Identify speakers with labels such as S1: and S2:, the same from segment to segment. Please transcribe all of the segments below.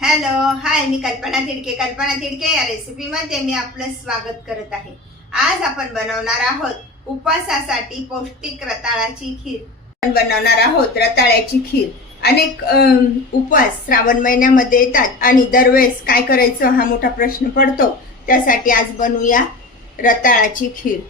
S1: Hello hi मी कल्पना थिडके. कल्पना थिडके या रेसिपीमध्ये मी आपलं स्वागत करत आहे. आज आपण बनवणार आहोत उपवासासाठी पौष्टिक रताळाची खीर. आपण बनवणार आहोत रताळ्याची खीर. अनेक उपवास श्रावण महिन्यामध्ये येतात आणि दरवेळेस काय करायचं हा मोठा प्रश्न पडतो. त्यासाठी आज बनवूया रताळाची खीर.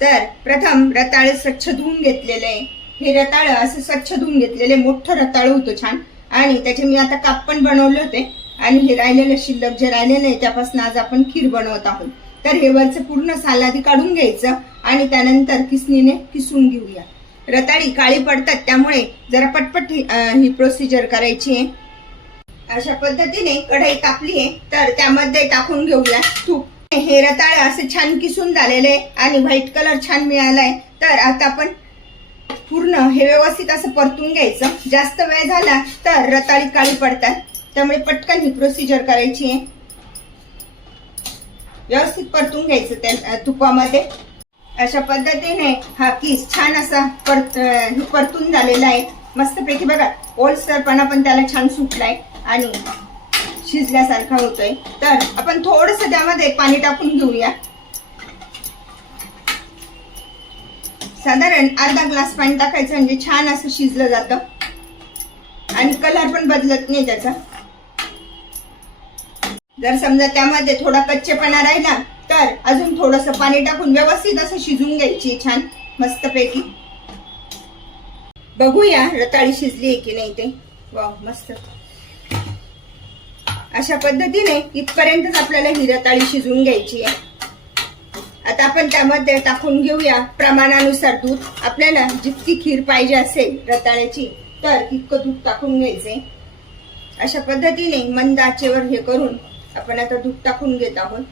S1: तर प्रथम रताळे स्वच्छ धुवून घेतलेले. हे रताळ असं स्वच्छ धुवून घेतलेले. मोठं रताळ होतं छान. आणि त्याचे मी आता काप पण बनवले होते. आणि हे राहिलेलं शिल्लक जे राहिलेलं आहे त्यापासून आज आपण खीर बनवत आहोत. तर हे वरचं पूर्ण सालादी काढून घ्यायचं आणि त्यानंतर किसणीने किसून घेऊया. रताळी काळी पडतात त्यामुळे जरा पटपट ही प्रोसिजर करायची आहे. अशा पद्धतीने कढई तापली आहे तर त्यामध्ये टाकून घेऊया तूप. हे रताळ असे छान किसून झालेले आहे आणि व्हाईट कलर छान मिळालाय. तर आता आपण हे व्यवस्थित असं परतून घ्यायचं. जास्त वेळ झाला तर रताळी काळी पडतात. त्यामुळे पटकन ही प्रोसिजर करायची आहे. व्यवस्थित परतून घ्यायचं त्या तुपामध्ये. अशा पद्धतीने हा किस छान असा परत परतून झालेला आहे. मस्तपैकी बघा ओलसरपणा पण त्याला छान सुटलाय आणि शिजल्यासारखा होतोय. तर आपण थोडस त्यामध्ये पाणी टाकून घेऊया. साधारण अर्धा ग्लास पाणी टाकायचं म्हणजे छान असं शिजलं जातं. आणि कलर पण बदलत नाही त्याचा. जर समजा त्यामध्ये थोडा कच्चेपणा राहिला तर अजून थोडस पाणी टाकून व्यवस्थित असं शिजून घ्यायची छान मस्तपैकी. बघूया रताळी शिजली आहे की नाही ते. वा मस्त. अशा पद्धतीने इथपर्यंतच आपल्याला ही रताळी शिजवून घ्यायची आहे. आता आपण त्यामध्ये टाकून घेऊया. प्रमाणानुसार दूध. आपल्याला जितकी खीर पाहिजे असेल रताळ्याची तर तितकं दूध टाकून घ्यायचे. अशा पद्धतीने मंद आचेवर हे करून आपण आता दूध टाकून घेत आहोत.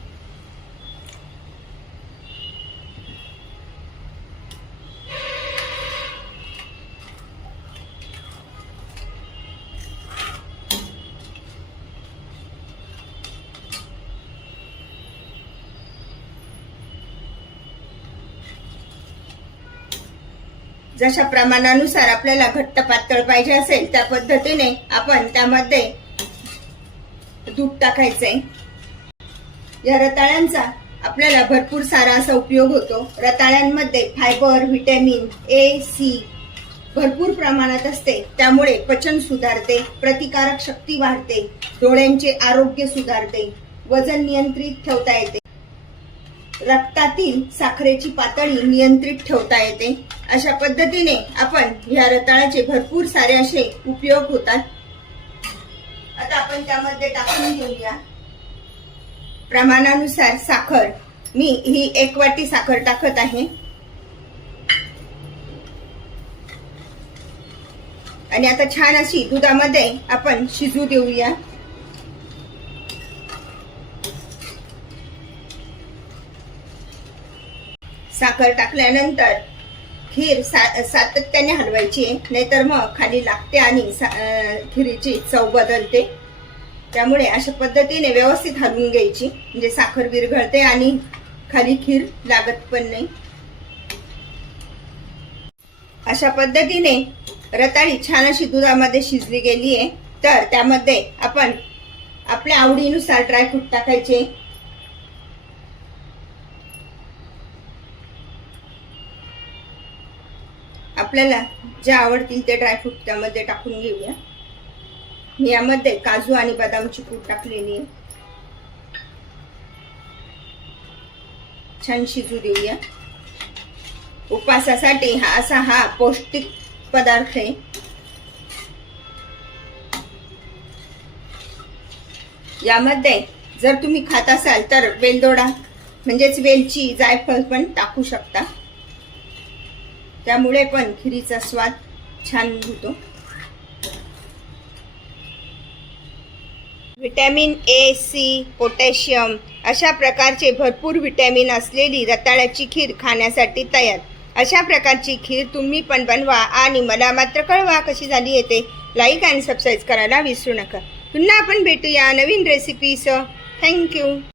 S1: जशा प्रमाणानुसार आपल्याला घट्ट पातळ पाहिजे असेल त्या पद्धतीने आपण त्यामध्ये दूध टाकायचंय या रताळ्यांचा आपल्याला भरपूर सारा असा उपयोग होतो. रताळ्यांमध्ये फायबर व्हिटॅमिन ए सी भरपूर प्रमाणात असते. त्यामुळे पचन सुधारते प्रतिकारक शक्ती वाढते डोळ्यांचे आरोग्य सुधारते वजन नियंत्रित ठेवता येते. रक्तातील साखरेची पातळी नियंत्रित ठेवता येते. अशा पद्धतीने आपण या रताळाचे भरपूर सारे असे उपयोग होतात. आता आपण त्यामध्ये टाकून घेऊया. प्रमाणानुसार साखर. मी ही एक वाटी साखर टाकत आहे. आणि आता छान अशी दुधामध्ये आपण शिजू देऊया. साखर टाकल्यानंतर खीर सा सातत्याने हलवायची. आहे नाहीतर मग खाली लागते आणि सा- खिरीची चव बदलते. त्यामुळे अशा पद्धतीने व्यवस्थित हलवून घ्यायची. म्हणजे साखर विरघळते आणि खाली खीर लागत पण नाही. अशा पद्धतीने रताळी छान अशी दुधामध्ये शिजली गेली आहे तर त्यामध्ये आपण आपल्या आवडीनुसार ड्रायफ्रूट टाकायचे. आपल्याला जे आवडतील ते ड्रायफ्रूट त्यामध्ये टाकून घेऊया. मी यामध्ये काजू आणि बदामची पूड टाकलेली आहे. छान शिजू देऊया. उपवासासाठी हा असा हा पौष्टिक पदार्थ आहे. यामध्ये जर तुम्ही खात असाल तर वेलदोडा म्हणजेच वेलची जायफळ पण टाकू शकता. त्यामुळे पण खिरीचा स्वाद छान होतो. व्हिटॅमिन ए सी पोटॅशियम अशा प्रकारचे भरपूर व्हिटॅमिन असलेली रताळ्याची खीर खाण्यासाठी तयार. अशा प्रकारची खीर तुम्ही पण बनवा आणि मला मात्र कळवा कशी झाली येते लाईक आणि सबस्क्राईब करायला विसरू नका. पुन्हा आपण भेटूया नवीन रेसिपीसह थँक्यू